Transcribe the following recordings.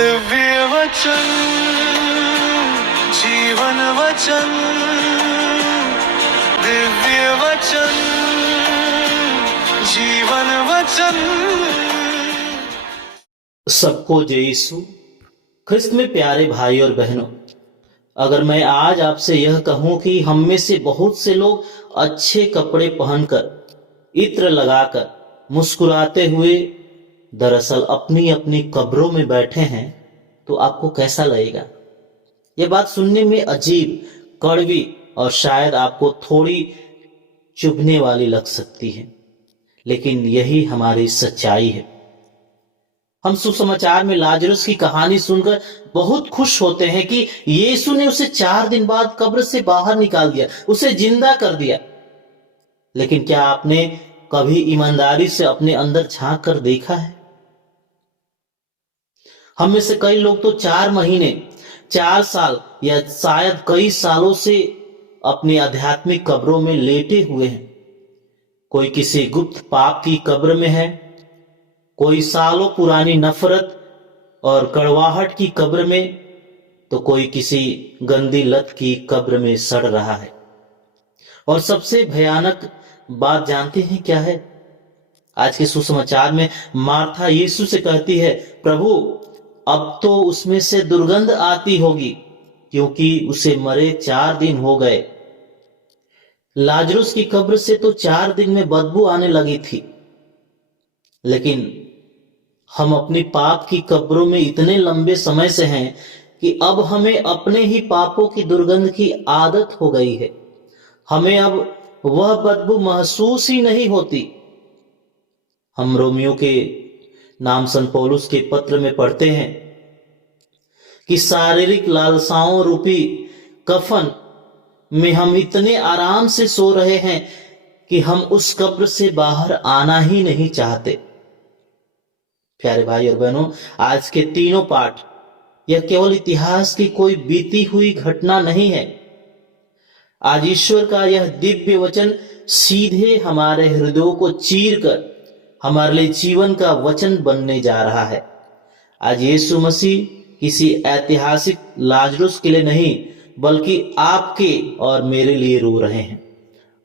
दिव्य वचन जीवन वचन दिव्य वचन जीवन वचन। सबको जय यीशु। ख्रिस्त में प्यारे भाई और बहनों, अगर मैं आज आपसे यह कहूं कि हम में से बहुत से लोग अच्छे कपड़े पहनकर, इत्र लगाकर, मुस्कुराते हुए दरअसल अपनी अपनी कब्रों में बैठे हैं, तो आपको कैसा लगेगा? यह बात सुनने में अजीब, कड़वी और शायद आपको थोड़ी चुभने वाली लग सकती है, लेकिन यही हमारी सच्चाई है। हम सुसमाचार में लाजरस की कहानी सुनकर बहुत खुश होते हैं कि यीशु ने उसे 4 दिन बाद कब्र से बाहर निकाल दिया, उसे जिंदा कर दिया। लेकिन क्या आपने कभी ईमानदारी से अपने अंदर झांक कर देखा है? हम में से कई लोग तो 4 महीने, 4 साल या शायद कई सालों से अपनी आध्यात्मिक कब्रों में लेटे हुए हैं। कोई किसी गुप्त पाप की कब्र में है, कोई सालों पुरानी नफरत और कड़वाहट की कब्र में, तो कोई किसी गंदी लत की कब्र में सड़ रहा है। और सबसे भयानक बात जानते हैं क्या है? आज के सुसमाचार में मार्था यीशु से कहती है, प्रभु अब तो उसमें से दुर्गंध आती होगी, क्योंकि उसे मरे 4 दिन हो गए। लाजरुस की कब्र से तो 4 दिन में बदबू आने लगी थी, लेकिन हम अपनी पाप की कब्रों में इतने लंबे समय से हैं कि अब हमें अपने ही पापों की दुर्गंध की आदत हो गई है। हमें अब वह बदबू महसूस ही नहीं होती। हम रोमियो के नाम संत पौलुस के पत्र में पढ़ते हैं कि शारीरिक लालसाओं रूपी कफन में हम इतने आराम से सो रहे हैं कि हम उस कब्र से बाहर आना ही नहीं चाहते। प्यारे भाई और बहनों, आज के तीनों पाठ यह केवल इतिहास की कोई बीती हुई घटना नहीं है। आज ईश्वर का यह दिव्य वचन सीधे हमारे हृदयों को चीरकर हमारे लिए जीवन का वचन बनने जा रहा है। आज यीशु मसीह किसी ऐतिहासिक लाजरुस के लिए नहीं, बल्कि आपके और मेरे लिए रो रहे हैं।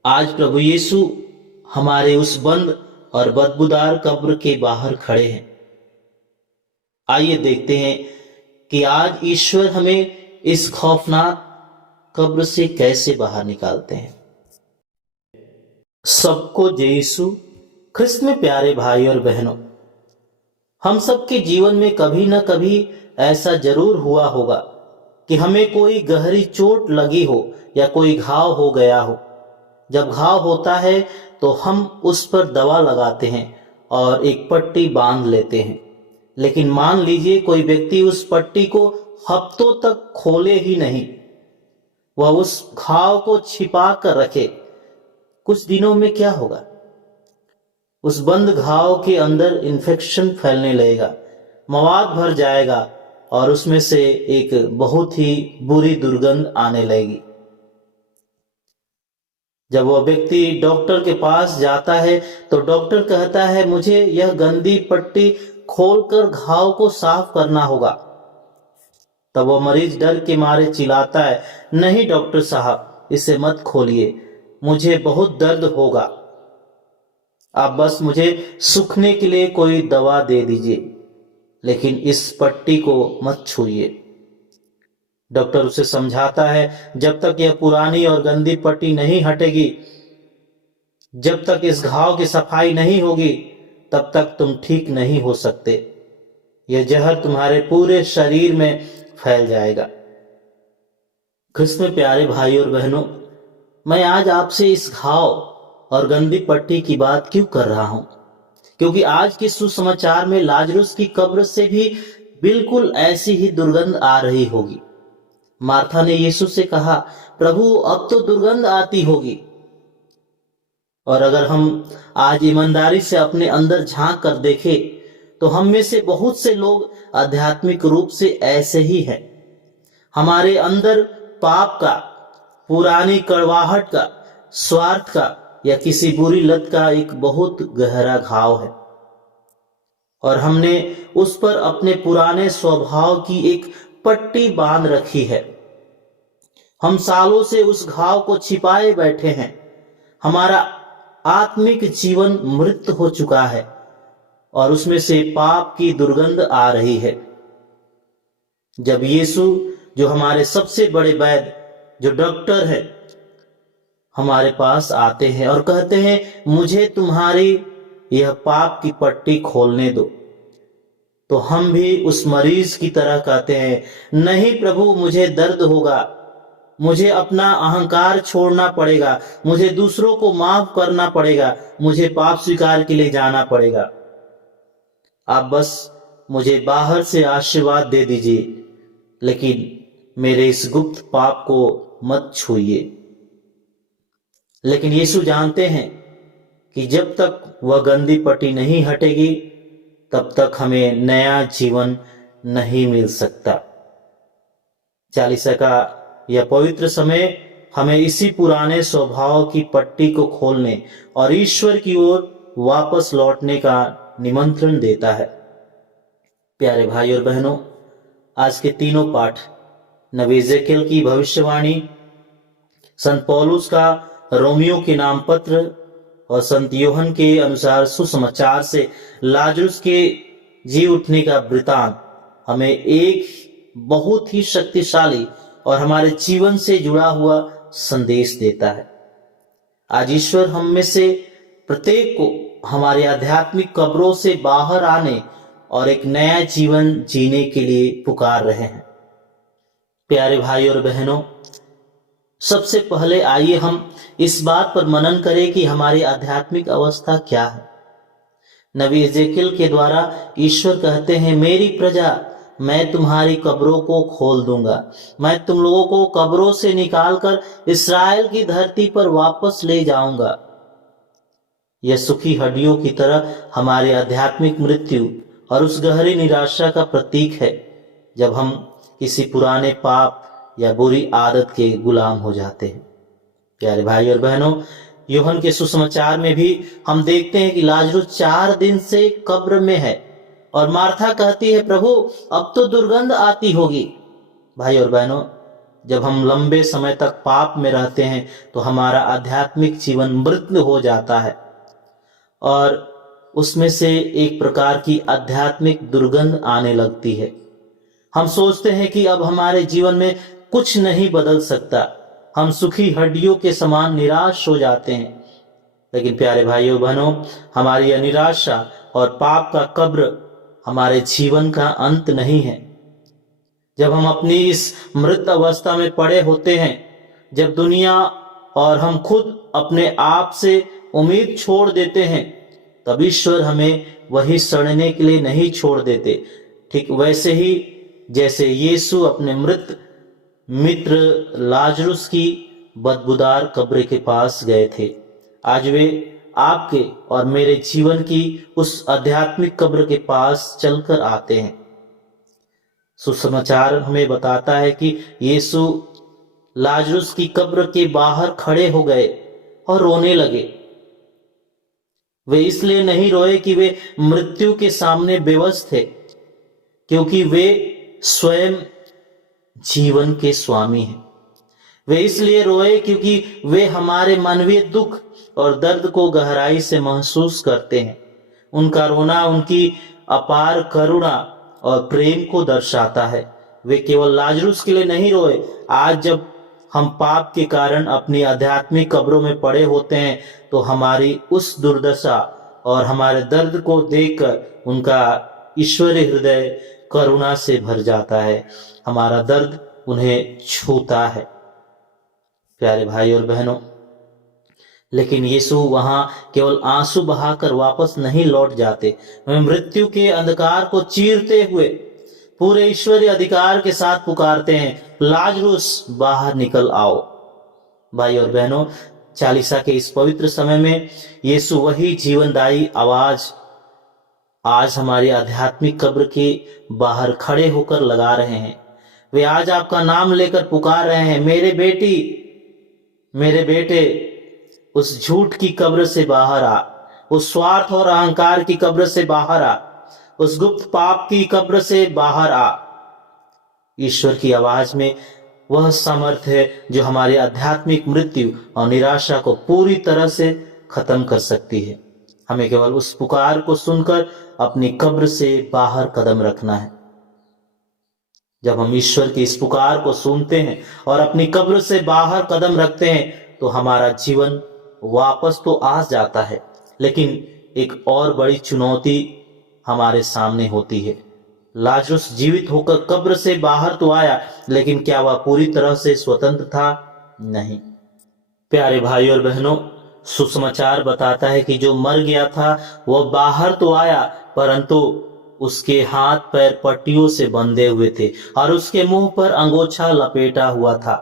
आज प्रभु यीशु हमारे उस बंद और बदबूदार कब्र के बाहर खड़े हैं। आइए देखते हैं कि आज ईश्वर हमें इस खौफनाक कब्र से कैसे बाहर निकालते हैं। सबको जय यीशु। ख्रिस्त में प्यारे भाई और बहनों, हम सबके जीवन में कभी ना कभी ऐसा जरूर हुआ होगा कि हमें कोई गहरी चोट लगी हो या कोई घाव हो गया हो। जब घाव होता है तो हम उस पर दवा लगाते हैं और एक पट्टी बांध लेते हैं। लेकिन मान लीजिए कोई व्यक्ति उस पट्टी को हफ्तों तक खोले ही नहीं, वह उस घाव को छिपा कर रखे। कुछ दिनों में क्या होगा? उस बंद घाव के अंदर इन्फेक्शन फैलने लगेगा, मवाद भर जाएगा और उसमें से एक बहुत ही बुरी दुर्गंध आने लगेगी। जब वह व्यक्ति डॉक्टर के पास जाता है तो डॉक्टर कहता है, मुझे यह गंदी पट्टी खोलकर घाव को साफ करना होगा। तब वह मरीज डर के मारे चिल्लाता है, नहीं डॉक्टर साहब, इसे मत खोलिए, मुझे बहुत दर्द होगा, आप बस मुझे सूखने के लिए कोई दवा दे दीजिए, लेकिन इस पट्टी को मत छूइए। डॉक्टर उसे समझाता है, जब तक यह पुरानी और गंदी पट्टी नहीं हटेगी, जब तक इस घाव की सफाई नहीं होगी, तब तक तुम ठीक नहीं हो सकते। यह जहर तुम्हारे पूरे शरीर में फैल जाएगा। ख्रिस्त में प्यारे भाई और बहनों, मैं आज आपसे इस घाव और गंदी पट्टी की बात क्यों कर रहा हूं? क्योंकि आज के सुसमाचार में लाजरुस की कब्र से भी बिल्कुल ऐसी ही दुर्गंध आ रही होगी। मार्था ने यीशु से कहा, प्रभु अब तो दुर्गंध आती होगी। और अगर हम आज ईमानदारी से अपने अंदर झांक कर देखें तो हम में से बहुत से लोग आध्यात्मिक रूप से ऐसे ही हैं। हमारे अंदर पाप का, पुरानी कड़वाहट का, स्वार्थ का या किसी बुरी लत का एक बहुत गहरा घाव है। और हमने उस पर अपने पुराने स्वभाव की एक पट्टी बांध रखी है। हम सालों से उस घाव को छिपाए बैठे हैं। हमारा आत्मिक जीवन मृत हो चुका है और उसमें से पाप की दुर्गंध आ रही है। जब यीशु, जो हमारे सबसे बड़े वैद्य, जो डॉक्टर है, हमारे पास आते हैं और कहते हैं मुझे तुम्हारी यह पाप की पट्टी खोलने दो, तो हम भी उस मरीज की तरह कहते हैं नहीं प्रभु, मुझे दर्द होगा, मुझे अपना अहंकार छोड़ना पड़ेगा, मुझे दूसरों को माफ करना पड़ेगा, मुझे पाप स्वीकार के लिए जाना पड़ेगा। आप बस मुझे बाहर से आशीर्वाद दे दीजिए, लेकिन मेरे इस गुप्त पाप को मत छूइए। लेकिन यीशु जानते हैं कि जब तक वह गंदी पट्टी नहीं हटेगी तब तक हमें नया जीवन नहीं मिल सकता। चालीसा का यह पवित्र समय हमें इसी पुराने स्वभाव की पट्टी को खोलने और ईश्वर की ओर वापस लौटने का निमंत्रण देता है। प्यारे भाई और बहनों, आज के तीनों पाठ नबी एजेकियल की भविष्यवाणी, संत पौलुस का रोमियो के नाम पत्र और संत यूहन्ना के अनुसार सुसमाचार से लाजरुस के जी उठने का वृतांत हमें एक बहुत ही शक्तिशाली और हमारे जीवन से जुड़ा हुआ संदेश देता है। आज ईश्वर हम में से प्रत्येक को हमारे आध्यात्मिक कब्रों से बाहर आने और एक नया जीवन जीने के लिए पुकार रहे हैं। प्यारे भाई और बहनों, सबसे पहले आइए हम इस बात पर मनन करें कि हमारी आध्यात्मिक अवस्था क्या है। नबी एजेकियल के द्वारा ईश्वर कहते हैं मेरी प्रजा, मैं तुम्हारी कब्रों को खोल दूंगा, मैं तुम लोगों को कब्रों से निकालकर इस्राएल की धरती पर वापस ले जाऊंगा। यह सुखी हड्डियों की तरह हमारी आध्यात्मिक मृत्यु और उस गहरी निराशा का प्रतीक है जब हम किसी पुराने पाप या बुरी आदत के गुलाम हो जाते हैं। प्यारे भाई और बहनों, यूहन्ना के सुसमाचार में भी हम देखते हैं कि लाजरुस 4 दिन से कब्र में है और मार्था कहती है प्रभु अब तो दुर्गंध आती होगी। भाई और बहनों, जब हम लंबे समय तक पाप में रहते हैं तो हमारा आध्यात्मिक जीवन मृत हो जाता है और उसमें से एक प्रकार की आध्यात्मिक दुर्गंध आने लगती है। हम सोचते हैं कि अब हमारे जीवन में कुछ नहीं बदल सकता, हम सुखी हड्डियों के समान निराश हो जाते हैं। लेकिन प्यारे भाइयों बहनों, हमारी यह निराशा और पाप का कब्र हमारे जीवन का अंत नहीं है। जब हम अपनी इस मृत अवस्था में पड़े होते हैं, जब दुनिया और हम खुद अपने आप से उम्मीद छोड़ देते हैं, तब ईश्वर हमें वही सड़ने के लिए नहीं छोड़ देते। ठीक वैसे ही जैसे यीशु अपने मृत मित्र लाजरुस की बदबूदार कब्र के पास गए थे, आज वे आपके और मेरे जीवन की उस आध्यात्मिक कब्र के पास चलकर आते हैं। सुसमाचार हमें बताता है कि यीशु लाजरुस की कब्र के बाहर खड़े हो गए और रोने लगे। वे इसलिए नहीं रोए कि वे मृत्यु के सामने बेबस थे, क्योंकि वे स्वयं जीवन के स्वामी हैं। वे इसलिए रोए क्योंकि वे हमारे मानवीय दुख और दर्द को गहराई से महसूस करते हैं। उनका रोना उनकी अपार करुणा और प्रेम को दर्शाता है। वे केवल लाजरुस के लिए नहीं रोए। आज जब हम पाप के कारण अपनी आध्यात्मिक कब्रों में पड़े होते हैं तो हमारी उस दुर्दशा और हमारे दर्द को देखकर उनका ईश्वरीय हृदय करुणा से भर जाता है, हमारा दर्द उन्हें छूता है। प्यारे भाई और बहनों, लेकिन यीशु वहां केवल आंसू बहाकर वापस नहीं लौट जाते। वे मृत्यु के अंधकार को चीरते हुए पूरे ईश्वरीय अधिकार के साथ पुकारते हैं, लाजरुस बाहर निकल आओ। भाई और बहनों, चालीसा के इस पवित्र समय में यीशु वही जीवनदायी आवाज आज हमारी आध्यात्मिक कब्र के बाहर खड़े होकर लगा रहे हैं। वे आज आपका नाम लेकर पुकार रहे हैं, मेरे बेटी, मेरे बेटे, उस झूठ की कब्र से बाहर आ, उस स्वार्थ और अहंकार की कब्र से बाहर आ, उस गुप्त पाप की कब्र से बाहर आ। ईश्वर की आवाज में वह सामर्थ्य है जो हमारी आध्यात्मिक मृत्यु और निराशा को पूरी तरह से खत्म कर सकती है। हमें केवल उस पुकार को सुनकर अपनी कब्र से बाहर कदम रखना है। जब हम ईश्वर की इस पुकार को सुनते हैं और अपनी कब्र से बाहर कदम रखते हैं तो हमारा जीवन वापस तो आ जाता है, लेकिन एक और बड़ी चुनौती हमारे सामने होती है। लाजरुस जीवित होकर कब्र से बाहर तो आया, लेकिन क्या वह पूरी तरह से स्वतंत्र था? नहीं। प्यारे भाई और बहनों, सुसमाचार बताता है कि जो मर गया था वह बाहर तो आया, परंतु उसके हाथ पैर पट्टियों से बंधे हुए थे और उसके मुंह पर अंगोछा लपेटा हुआ था।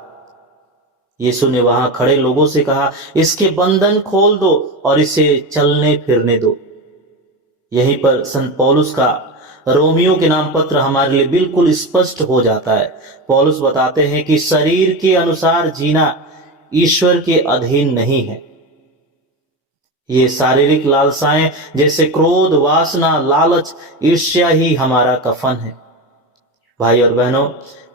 यीशु ने वहां खड़े लोगों से कहा, इसके बंधन खोल दो और इसे चलने फिरने दो। यहीं पर संत पौलुस का रोमियो के नाम पत्र हमारे लिए बिल्कुल स्पष्ट हो जाता है। पौलुस बताते हैं कि शरीर के अनुसार जीना ईश्वर के अधीन नहीं है। ये शारीरिक लालसाएं जैसे क्रोध, वासना, लालच, ईर्ष्या ही हमारा कफन है। भाई और बहनों,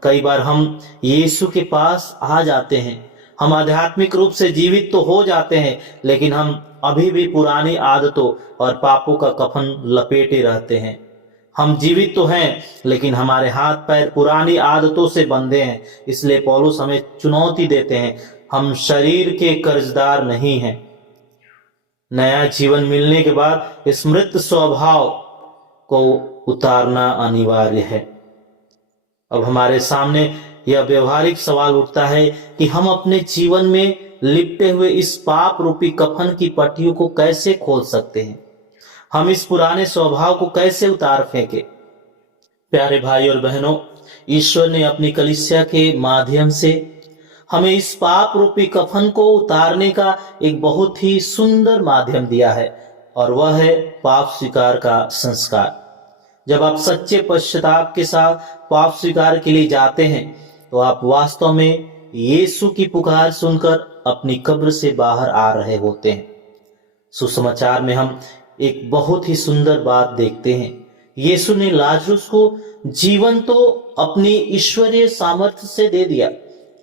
कई बार हम यीशु के पास आ जाते हैं, हम आध्यात्मिक रूप से जीवित तो हो जाते हैं, लेकिन हम अभी भी पुरानी आदतों और पापों का कफन लपेटे रहते हैं। हम जीवित तो हैं, लेकिन हमारे हाथ पैर पुरानी आदतों से बंधे हैं। इसलिए पौलुस हमें चुनौती देते हैं, हम शरीर के कर्जदार नहीं हैं। नया जीवन मिलने के बाद इस मृत स्वभाव को उतारना अनिवार्य है। अब हमारे सामने यह व्यवहारिक सवाल उठता है कि हम अपने जीवन में लिपटे हुए इस पाप रूपी कफन की पट्टियों को कैसे खोल सकते हैं? हम इस पुराने स्वभाव को कैसे उतार फेंके? प्यारे भाई और बहनों, ईश्वर ने अपनी कलीसिया के माध्यम से हमें इस पाप रूपी कफन को उतारने का एक बहुत ही सुंदर माध्यम दिया है, और वह है पाप स्वीकार का संस्कार। जब आप सच्चे पश्चाताप के साथ पाप स्वीकार के लिए जाते हैं तो आप वास्तव में यीशु की पुकार सुनकर अपनी कब्र से बाहर आ रहे होते हैं। सुसमाचार में हम एक बहुत ही सुंदर बात देखते हैं। यीशु ने लाजरुस को जीवन तो अपनी ईश्वरीय सामर्थ्य से दे दिया,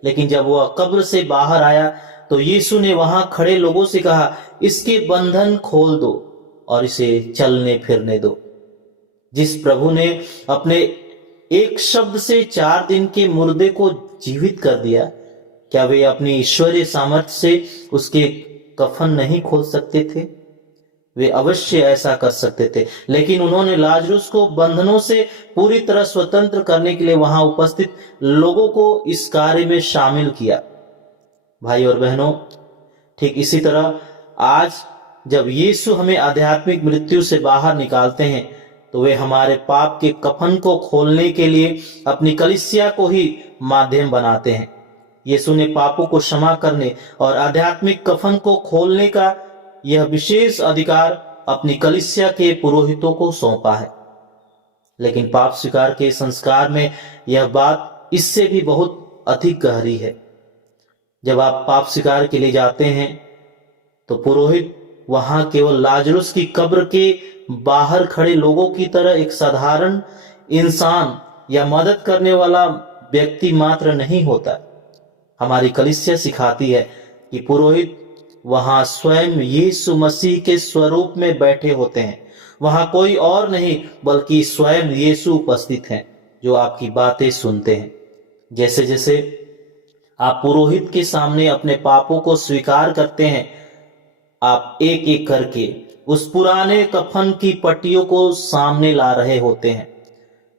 लेकिन जब वह कब्र से बाहर आया तो यीशु ने वहां खड़े लोगों से कहा, इसके बंधन खोल दो और इसे चलने फिरने दो। जिस प्रभु ने अपने एक शब्द से 4 दिन के मुर्दे को जीवित कर दिया, क्या वे अपनी ईश्वरीय सामर्थ्य से उसके कफन नहीं खोल सकते थे? वे अवश्य ऐसा कर सकते थे, लेकिन उन्होंने लाजरुस को बंधनों से पूरी तरह स्वतंत्र करने के लिए वहां उपस्थित लोगों को इस कार्य में शामिल किया। भाई और बहनों, ठीक इसी तरह आज जब यीशु हमें आध्यात्मिक मृत्यु से बाहर निकालते हैं तो वे हमारे पाप के कफन को खोलने के लिए अपनी कलीसिया को ही माध्यम बनाते हैं। यीशु ने पापों को क्षमा करने और आध्यात्मिक कफन को खोलने का यह विशेष अधिकार अपनी कलीसिया के पुरोहितों को सौंपा है। लेकिन पाप स्वीकार के संस्कार में यह बात इससे भी बहुत अधिक गहरी है। जब आप पाप स्वीकार के लिए जाते हैं तो पुरोहित वहां केवल लाजरुस की कब्र के बाहर खड़े लोगों की तरह एक साधारण इंसान या मदद करने वाला व्यक्ति मात्र नहीं होता। हमारी कलीसिया सिखाती है कि पुरोहित वहां स्वयं यीशु मसीह के स्वरूप में बैठे होते हैं। वहां कोई और नहीं बल्कि स्वयं यीशु उपस्थित हैं, जो आपकी बातें सुनते हैं। जैसे जैसे आप पुरोहित के सामने अपने पापों को स्वीकार करते हैं, आप एक एक करके उस पुराने कफन की पट्टियों को सामने ला रहे होते हैं।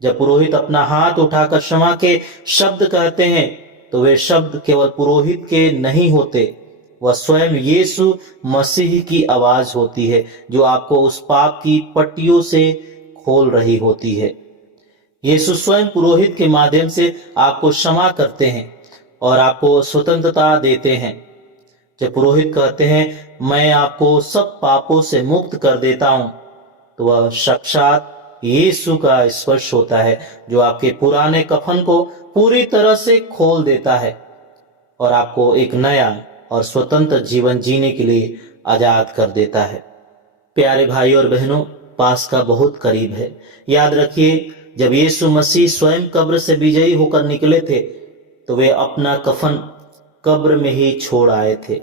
जब पुरोहित अपना हाथ उठाकर क्षमा के शब्द कहते हैं तो वे शब्द केवल पुरोहित के नहीं होते, वह स्वयं यीशु मसीह की आवाज होती है, जो आपको उस पाप की पट्टियों से खोल रही होती है। यीशु स्वयं पुरोहित के माध्यम से आपको क्षमा करते हैं और आपको स्वतंत्रता देते हैं। जब पुरोहित कहते हैं मैं आपको सब पापों से मुक्त कर देता हूं, तो वह साक्षात यीशु का स्पर्श होता है, जो आपके पुराने कफन को पूरी तरह से खोल देता है और आपको एक नया और स्वतंत्र जीवन जीने के लिए आजाद कर देता है। प्यारे भाई और बहनों, पास का बहुत करीब है। याद रखिए, जब यीशु मसीह स्वयं कब्र से विजयी होकर निकले थे तो वे अपना कफन कब्र में ही छोड़ आए थे।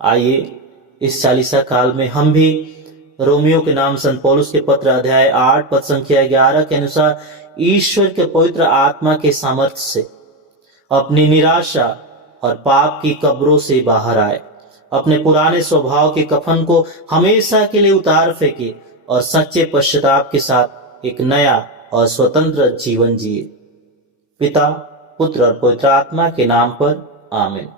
आइए इस चालीसा काल में हम भी रोमियो के नाम संत पौलुस के पत्र अध्याय 8 पद संख्या 11 के अनुसार ईश्वर के पवित्र आत्मा के सामर्थ्य से अपनी निराशा और पाप की कब्रों से बाहर आए, अपने पुराने स्वभाव के कफन को हमेशा के लिए उतार फेंके और सच्चे पश्चाताप के साथ एक नया और स्वतंत्र जीवन जिए। पिता, पुत्र और पवित्र आत्मा के नाम पर आमीन।